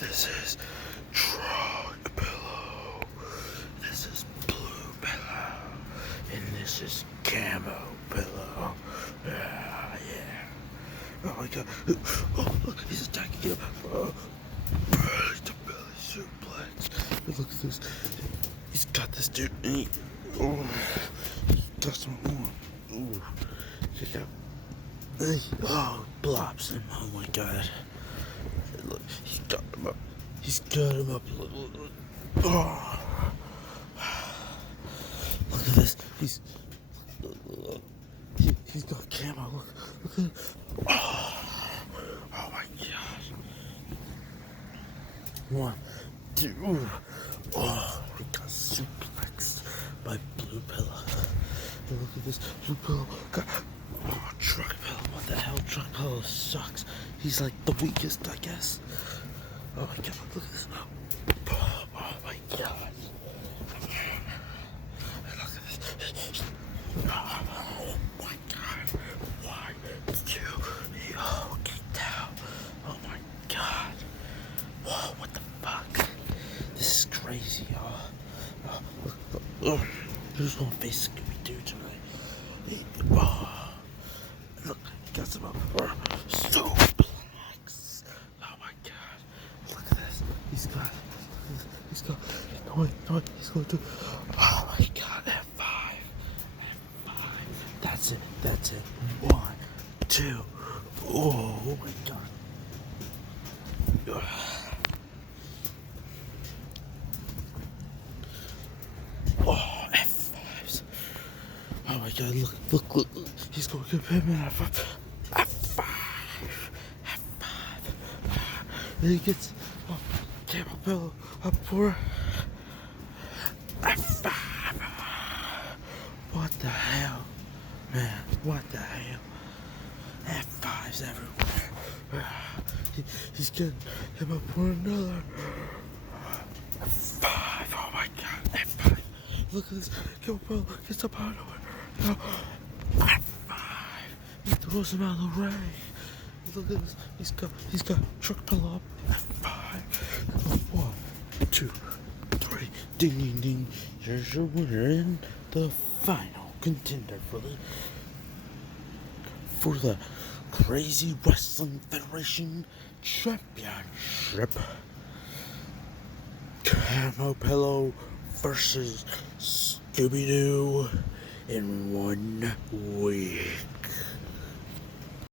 This is truck pillow. This is blue pillow. And this is camo pillow. Yeah. Oh my god. Oh, look, he's attacking him. The belly suplex. Look at this. He's got this dude. He got some more. Ooh. Check out. Oh, blobs him. Oh my god. Look, he's got him up. He's got him up. Look. Oh. Look at this. He's got camo. Look at it. Oh my gosh. 1, 2. Oh, we got suplexed by blue pillow. And look at this blue pillow. Truck pillow. What the hell? Truck pillow sucks. He's like the weakest, I guess. Oh my god. Look at this. Oh my god. Look at this. Oh my god. Why did you get down? Oh my god. Whoa, what the fuck? This is crazy, y'all. Oh, who's gonna face Scooby-Doo tonight? Look, he got some suplex. Oh my god. Look at this. He's going to. Oh my god, F'5. That's it. 1, 2. Oh my god. Oh, F'5s. Oh my god, look. He's going to give him an F'5. Then he gets camo pillow up for F'5. What the hell? Man, what the hell? F'5s everywhere. He's getting him up for another F'5. Oh my god, F'5. Look at this. Camo pillow gets up out of it. F'5. He throws him out of the ring. Look at this. He's got truck pillow up. F'5. 1, 2, 3. Ding ding. Here's your winner and the final contender for the Crazy Wrestling Federation Championship. Camo pillow versus Scooby-Doo in 1 week.